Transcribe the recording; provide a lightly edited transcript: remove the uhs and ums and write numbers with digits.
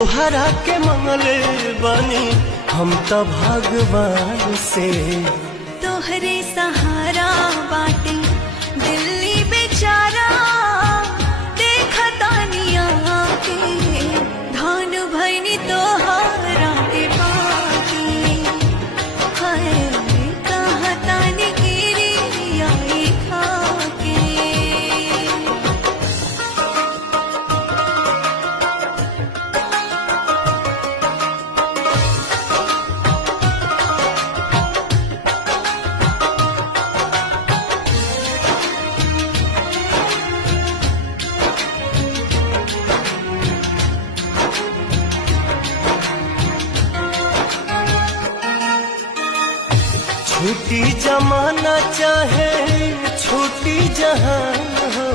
तोहरा के मंगले बानी हम त भगवान से, तोहरे सहारा बाटे दिल्ली बेचारा, देखा तानिया के धान भैनी तोहरा के बाकी, हाय कहा तानी गिरी आई खाके। छूटी जमाना चाहे छूटी जहां हो,